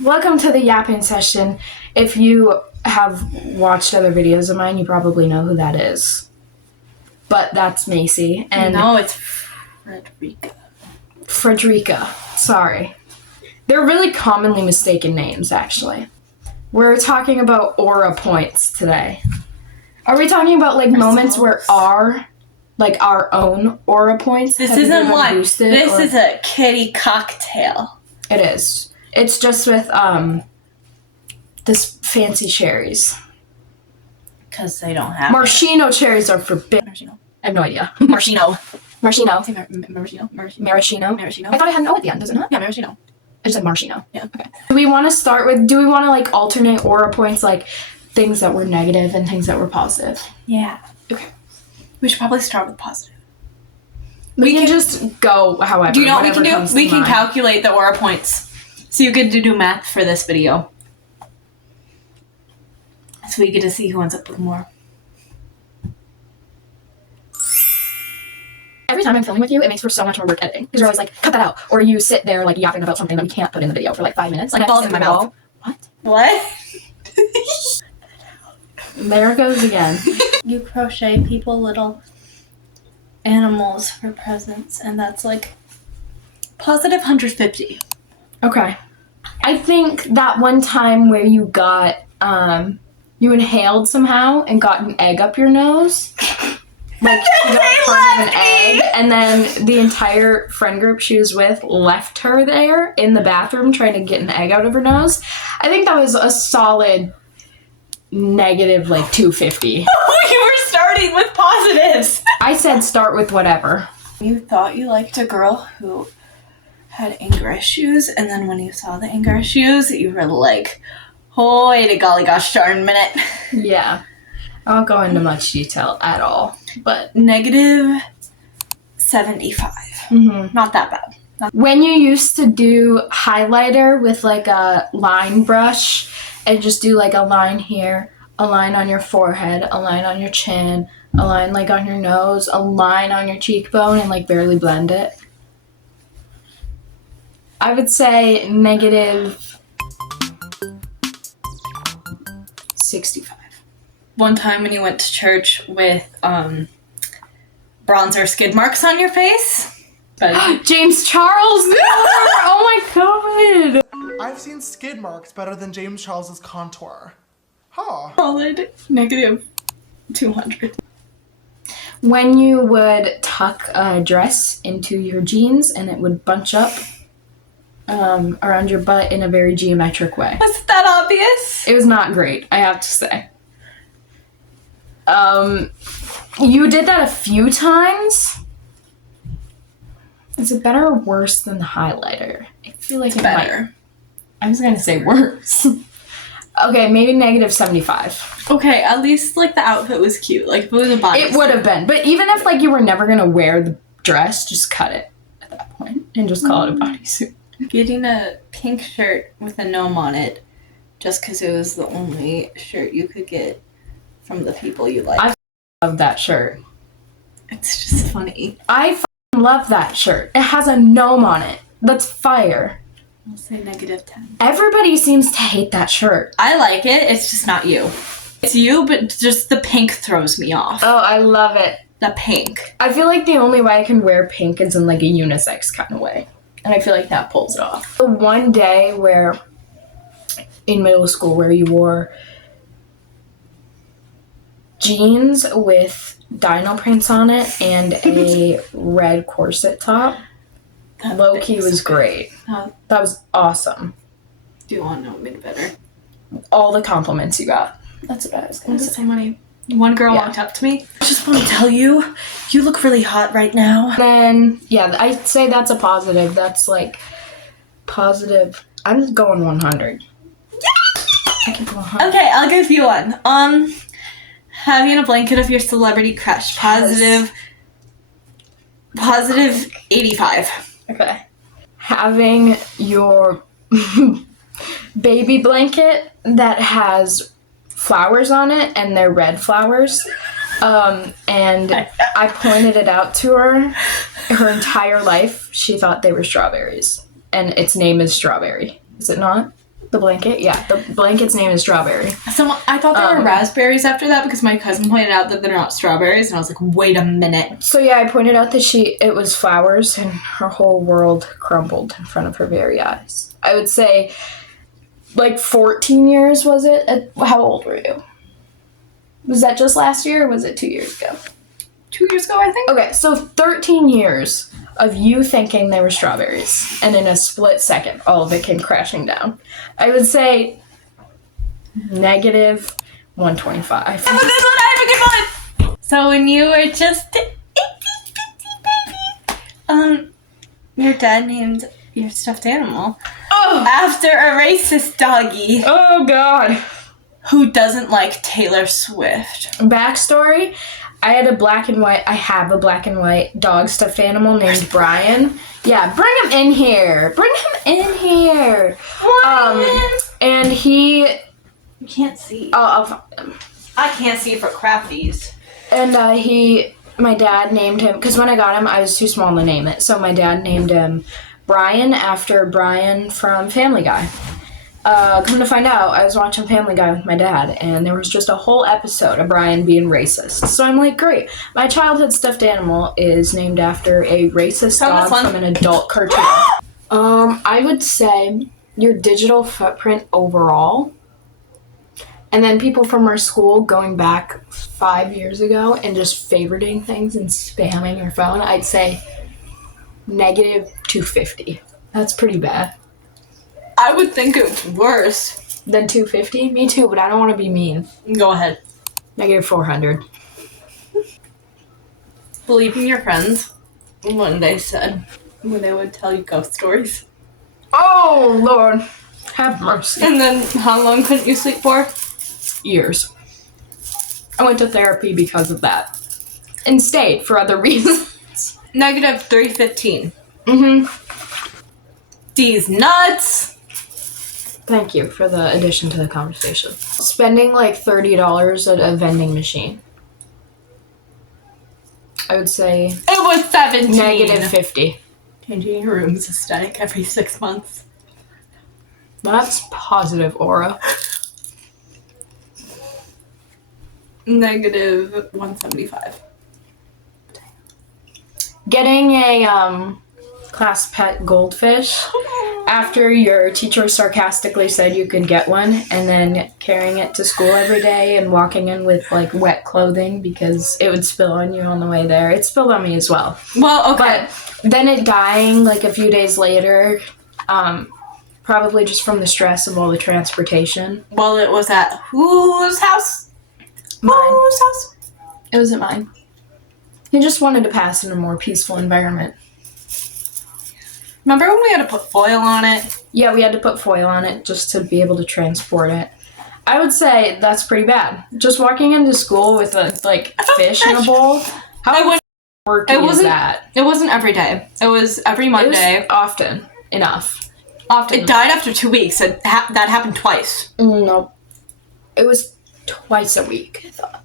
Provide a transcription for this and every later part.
Welcome to the yapping session. If you have watched other videos of mine, you probably know who that is. But that's Macy. And no, it's Frederica. Sorry. They're really commonly mistaken names, actually. We're talking about aura points today. Are we talking about moments where our own aura points? This isn't one. This is a kitty cocktail. It is. It's just with this fancy cherries. Because they don't have maraschino cherries are forbidden. Maraschino. I have no idea. Maraschino. Maraschino. Maraschino. Maraschino. I thought I had an O at the end, doesn't it? Yeah, maraschino. I just said maraschino. Yeah. Okay. Do we want to alternate aura points, like things that were negative and things that were positive? Yeah. Okay. We should probably start with positive. We can just go however. Do you know what we can do? We can calculate the aura points. So you get to do math for this video. So we get to see who ends up with more. Every time I'm filming with you, it makes for so much more work editing. Because you're always like, cut that out. Or you sit there yapping about something that we can't put in the video for 5 minutes. Like, balls in my mouth. What? There it goes again. You crochet people little animals for presents, and that's positive 150. Okay. I think that one time where you got, you inhaled somehow and got an egg up your nose. You got part of an egg, and then the entire friend group she was with left her there in the bathroom trying to get an egg out of her nose. I think that was a solid negative 250. You were starting with positives. I said start with whatever. You thought you liked a girl who had anger issues, and then when you saw the anger issues, you were like, oh, wait a golly gosh darn minute. Yeah. I won't go into much detail at all, but negative 75. Mm-hmm. Not that bad. When you used to do highlighter with a line brush and just do a line here, a line on your forehead, a line on your chin, a line on your nose, a line on your cheekbone, and barely blend it, I would say negative 65. One time when you went to church with bronzer skid marks on your face. James Charles! Oh my god! I've seen skid marks better than James Charles's contour. Huh. Solid negative 200. When you would tuck a dress into your jeans and it would bunch up around your butt in a very geometric way. Was that obvious? It was not great, I have to say. You did that a few times. Is it better or worse than the highlighter? I feel like it's better. I was gonna say worse. Okay, maybe negative 75. Okay, at least the outfit was cute. If it was a bodysuit. It would have been. But even if you were never gonna wear the dress, just cut it at that point and just call it a bodysuit. Getting a pink shirt with a gnome on it just because it was the only shirt you could get from the people you like. I love that shirt. It's just funny. I love that shirt. It has a gnome on it. That's fire. I'll say negative 10. Everybody seems to hate that shirt. I like it. It's just not you. It's you, but just the pink throws me off. Oh, I love it. The pink. I feel like the only way I can wear pink is in a unisex kind of way. And I feel like that pulls it off. The one day where, in middle school, where you wore jeans with dino prints on it and a red corset top, low-key was great. That was awesome. Do you want to know me better? All the compliments you got. That's what I was going to say. Money. One girl walked up to me. I just want to tell you, you look really hot right now. Then, yeah, I'd say that's a positive. That's positive. I'm just going 100. Yeah! I can go 100. Okay, I'll give you one. Having a blanket of your celebrity crush. Positive 85. Okay. Having your baby blanket that has flowers on it, and they're red flowers. And I pointed it out to her entire life. She thought they were strawberries. And its name is Strawberry. Is it not? The blanket? Yeah, the blanket's name is Strawberry. I thought there were raspberries after that because my cousin pointed out that they're not strawberries, and I was like, wait a minute. So yeah, I pointed out that it was flowers, and her whole world crumbled in front of her very eyes. I would say, like 14 years, was it? How old were you? Was that just last year, or was it 2 years ago? 2 years ago, I think. Okay, so 13 years of you thinking they were strawberries, and in a split second, all of it came crashing down. I would say negative 125. But this one, I have a good one! So when you were just a baby, your dad named your stuffed animal after a racist doggy. Oh, God. Who doesn't like Taylor Swift? Backstory, I have a black and white dog stuffed animal named Brian. Yeah, bring him in here. And he... You can't see. I'll find him. I can't see for crappies. And my dad named him, because when I got him, I was too small to name it. So my dad named him Brian after Brian from Family Guy. Come to find out, I was watching Family Guy with my dad, and there was just a whole episode of Brian being racist. So I'm like, great. My childhood stuffed animal is named after a racist dog from an adult cartoon. I would say your digital footprint overall, and then people from our school going back 5 years ago and just favoriting things and spamming your phone, I'd say negative 250. That's pretty bad. I would think it's worse. Than 250? Me too, but I don't want to be mean. Go ahead. Negative 400. Believing your friends when they said, when they would tell you ghost stories. Oh, Lord. Have mercy. And then how long couldn't you sleep for? Years. I went to therapy because of that. And stayed for other reasons. Negative 315. Mm-hmm. These nuts. Thank you for the addition to the conversation. Spending like $30 at a vending machine. I would say... It was 17. Negative 50. Changing your room's aesthetic every 6 months. That's positive aura. Negative 175. Getting a class pet goldfish after your teacher sarcastically said you could get one, and then carrying it to school every day and walking in with like wet clothing because it would spill on you on the way there. It spilled on me as well. Well, okay. But then it dying like a few days later, probably just from the stress of all the transportation. Well, it was at whose house? Mine. Whose house? It was at mine. He just wanted to pass in a more peaceful environment. Remember when we had to put foil on it? Yeah, we had to put foil on it just to be able to transport it. I would say that's pretty bad. Just walking into school with a fish in a bowl. How worky is that? It wasn't every day. It was every Monday. It was often enough. Often. It died after 2 weeks. That happened twice. Nope. It was twice a week, I thought.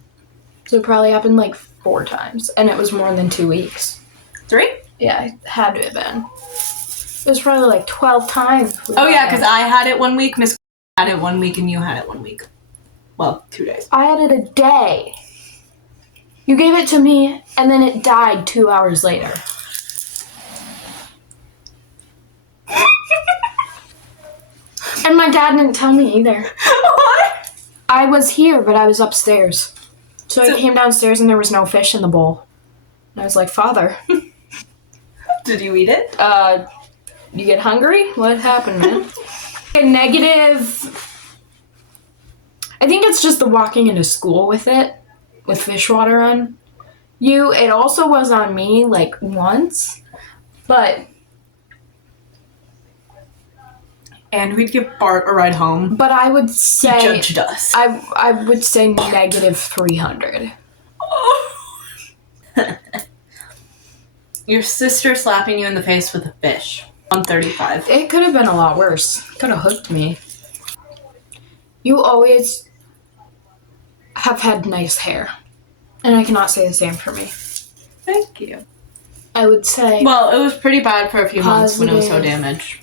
So it probably happened like 4 times. And it was more than 2 weeks. 3? Yeah, it had to have been. It was probably like 12 times. Oh, yeah, because I had it 1 week, Miss had it 1 week, and you had it 1 week. Well, 2 days. I had it a day. You gave it to me, and then it died 2 hours later. And my dad didn't tell me either. What? I was here, but I was upstairs. So I came downstairs, and there was no fish in the bowl. And I was like, Father. Did you eat it? You get hungry? What happened, man? A negative... I think it's just the walking into school with it, with fish water on you. It also was on me, like, once, but... And we'd give Bart a ride home. But I would say... He judged us. I would say negative 300. Your sister slapping you in the face with a fish. 135. It could have been a lot worse. Could have hooked me. You always have had nice hair. And I cannot say the same for me. Thank you. I would say... Well, it was pretty bad for a few months when it was so positive. damaged.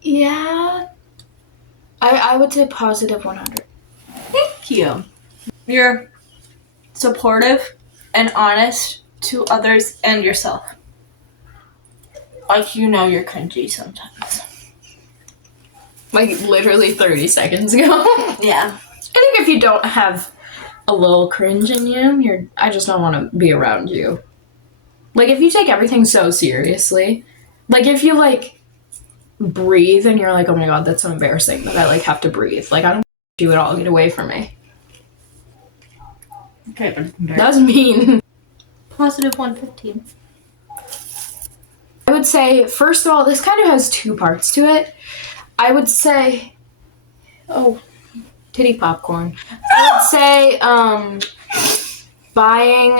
Yeah. I would say positive 100. Thank you. You're supportive and honest to others and yourself. Like, you know you're cringy sometimes. Like, literally 30 seconds ago. Yeah. I think if you don't have a little cringe in you, I just don't want to be around you. Like, if you take everything so seriously, like, if you, like, breathe and you're like, oh my god, that's so embarrassing that I, like, have to breathe. Like, I don't do it all. Get away from me. Okay, but That was mean. positive 115. I would say, first of all, this kind of has two parts to it. I would say, oh, titty popcorn. I would say, buying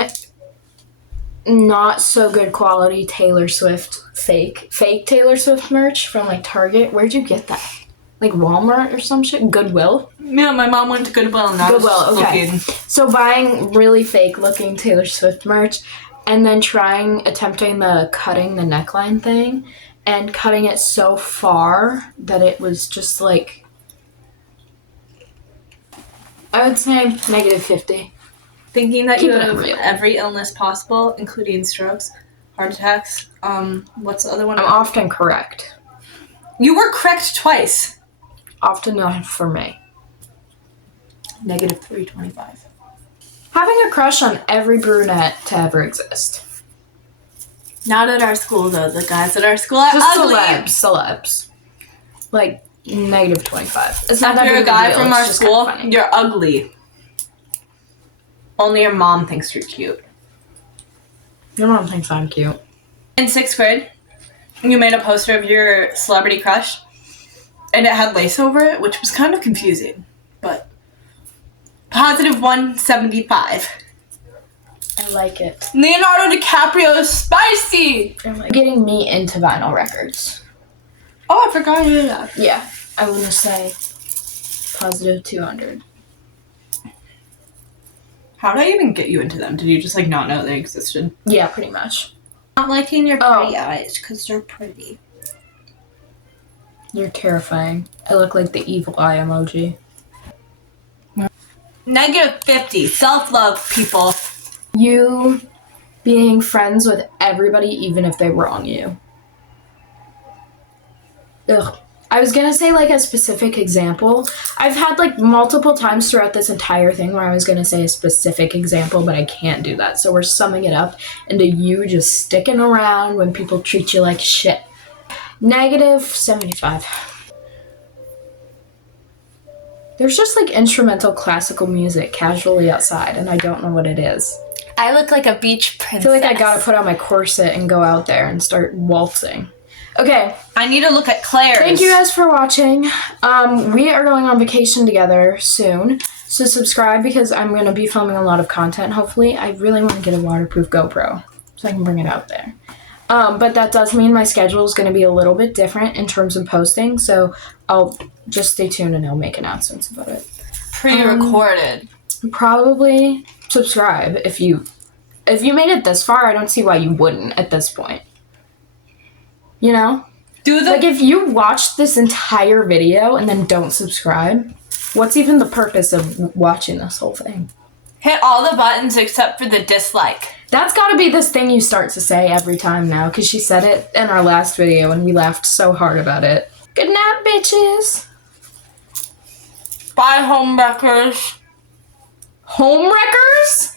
not so good quality Taylor Swift fake Taylor Swift merch from like Target. Where'd you get that? Like Walmart or some shit? Goodwill? Yeah, my mom went to Goodwill and I was okay. looking. So buying really fake looking Taylor Swift merch and then attempting cutting the neckline thing and cutting it so far that it was just like, I would say negative 50. Thinking that Keep you it have real. every illness possible, including strokes, heart attacks, what's the other one? I'm often correct. You were correct twice. Often not for me. Negative 325. Having a crush on every brunette to ever exist. Not at our school, though. The guys at our school are Just ugly. celebs. Like, negative 25. It's not If that you're big a of guy deal, from it's our just kinda school, funny. you're ugly. Only your mom thinks you're cute. Your mom thinks I'm cute. In 6th grade, you made a poster of your celebrity crush, and it had lace over it, which was kind of confusing. But positive 175. I like it. Leonardo DiCaprio is spicy! I like getting me into vinyl records. Oh, I forgot to do that. Yeah, I want to say positive 200. How did I even get you into them? Did you just, like, not know they existed? Yeah, pretty much. Not liking your Oh. pretty eyes, because they're pretty. You're terrifying. I look like the evil eye emoji. Negative 50. Self-love, people. You being friends with everybody even if they wrong you. Ugh. I was gonna say like a specific example. I've had like multiple times throughout this entire thing where I was gonna say a specific example, but I can't do that. So we're summing it up into you just sticking around when people treat you like shit. Negative 75. There's just like instrumental classical music casually outside and I don't know what it is. I look like a beach I princess. feel like I gotta put on my corset and go out there and start waltzing. Okay. I need to look at Claire's. Thank you guys for watching. We are going on vacation together soon. So subscribe because I'm going to be filming a lot of content, hopefully. I really want to get a waterproof GoPro so I can bring it out there. But that does mean my schedule is going to be a little bit different in terms of posting. So I'll just stay tuned and I'll make announcements about it. Pre-recorded. Probably subscribe if you made it this far. I don't see why you wouldn't at this point. You know? Like, if you watched this entire video and then don't subscribe, what's even the purpose of watching this whole thing? Hit all the buttons except for the dislike. That's gotta be this thing you start to say every time now, because she said it in our last video and we laughed so hard about it. Good night, bitches! Bye, homewreckers. Homewreckers?